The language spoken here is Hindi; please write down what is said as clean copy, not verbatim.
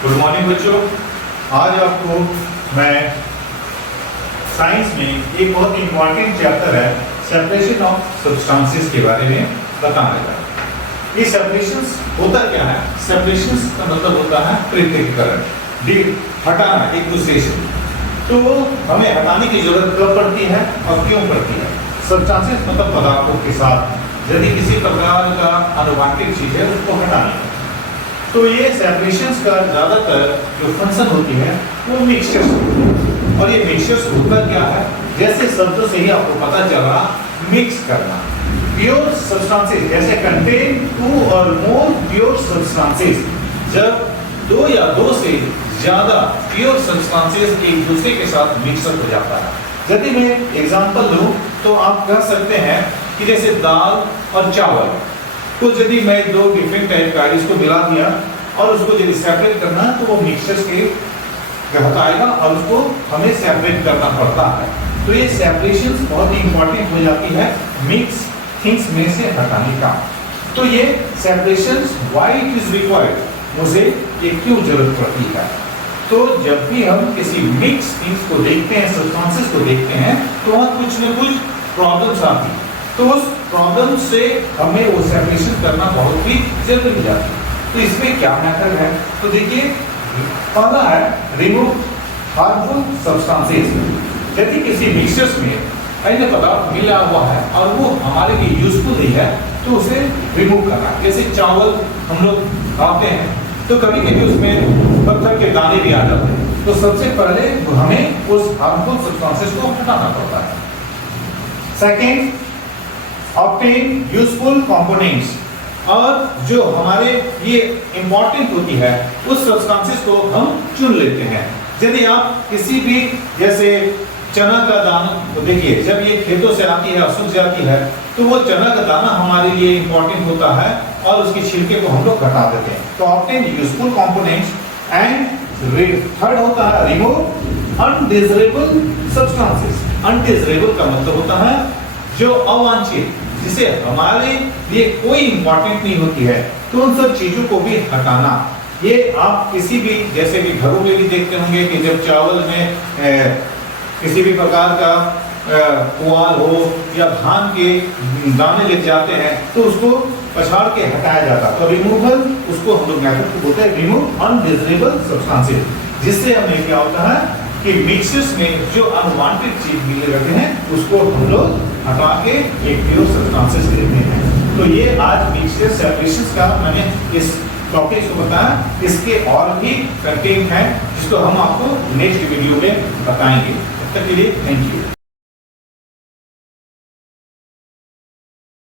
गुड मॉर्निंग बच्चों। आज आपको मैं साइंस में एक बहुत इंपॉर्टेंट चैप्टर है सेपरेशन ऑफ सब्सटेंसेस के बारे में बताने लगा। ये सेपरेशंस होता क्या है? सेपरेशंस का मतलब होता है पृथक्करण, हटाना एक दूसरे से। तो हमें हटाने की जरूरत कब पड़ती है और क्यों पड़ती है? सब्सटेंसेस मतलब पदार्थों के साथ यदि किसी प्रकार का अनुवांशिक चीज है उसको हटाना। तो ये सेपरेशंस का ज्यादातर जो फंक्शन होती है वो मिक्सचर्स होती है। और ये मिक्सचर्स होता क्या है? जैसे शब्दों से ही आपको पता चला, मिक्स करना। प्योर सब्सटेंसेस जैसे कंटेन टू और मोर प्योर सब्सटेंसेस, जब दो या दो से ज्यादा प्योर सब्सटेंसेस एक दूसरे के साथ मिक्सअप हो जाता है। यदि मैं एग्जांपल दूं तो आप कह सकते हैं कि जैसे दाल और चावल को यदि मैं दो डिफरेंट टाइप का इसको मिला दिया और उसको यदि सेपरेट करना तो वो मिक्सचर्स के कहता आएगा और उसको हमें सेपरेट करना पड़ता है। तो ये सेपरेशन बहुत ही इंपॉर्टेंट हो जाती है मिक्स थिंग्स में से हटाने का। तो ये separation why it is required, मुझे ये क्यों जरूरत पड़ती है? तो जब भी हम किसी मिक्स थिंग्स को देखते हैं, सब्सटेंसेस को देखते हैं, तो वहाँ कुछ न कुछ प्रॉब्लम्स आती है। तो उस प्रॉब्लम से हमें वो सेपरेशन करना बहुत ही जरूरी हो जाती है। तो इसमें क्या मेथड है? तो देखिए, पहला है रिमूव हार्मफुल सब्सटेंसेस। यदि किसी मिक्सचर्स में अन्य पदार्थ मिला हुआ है और वो हमारे लिए यूजफुल नहीं है तो उसे रिमूव करना। जैसे चावल हम लोग खाते हैं तो कभी कभी उसमें पत्थर के दाने भी आ जाते हैं, तो सबसे पहले हमें उस हार्मफुल सब्सटेंसेस को हटाना पड़ता है। सेकेंड, obtain useful components, और जो हमारे ये इंपॉर्टेंट होती है उस सब्सटेंसेस को हम चुन लेते हैं। यदि आप किसी भी जैसे चना का दाना तो देखिए, जब ये खेतों से आती है और सूख जाती है तो वो चना का दाना हमारे लिए इंपॉर्टेंट होता है और उसके छिलके को हम लोग हटा देते हैं। तो obtain useful components and third होता है रिमूव अनडिजायरेबल सब्सटेंसेस। अनडिजायरेबल का मतलब होता है जो अवांछित, जिसे हमारे लिए कोई इंपॉर्टेंट नहीं होती है, तो उन सब चीजों को भी हटाना। ये आप किसी भी जैसे कि घरों में भी देखते होंगे कि जब चावल में किसी भी प्रकार का पुआल हो या धान के दाने ले जाते हैं तो उसको पछाड़ के हटाया जाता है। तो रिमूवल, उसको हम लोग मेथड को बोलते हैं रिमूव अनडिजायरेबल सब्सटेंसेस, जिससे हमें क्या होता है कि मिक्सचर्स में जो अनवांटेड चीज मिले रहते हैं उसको हम लोग हटा के एक प्योर सब्सटेंसेस लेते हैं। तो ये आज मिक्सचर सेपरेशंस का मैंने इस टॉपिक को बताया। इसके और भी कंटेंट है जिसको हम आपको नेक्स्ट वीडियो में बताएंगे। तब तक के लिए थैंक यू।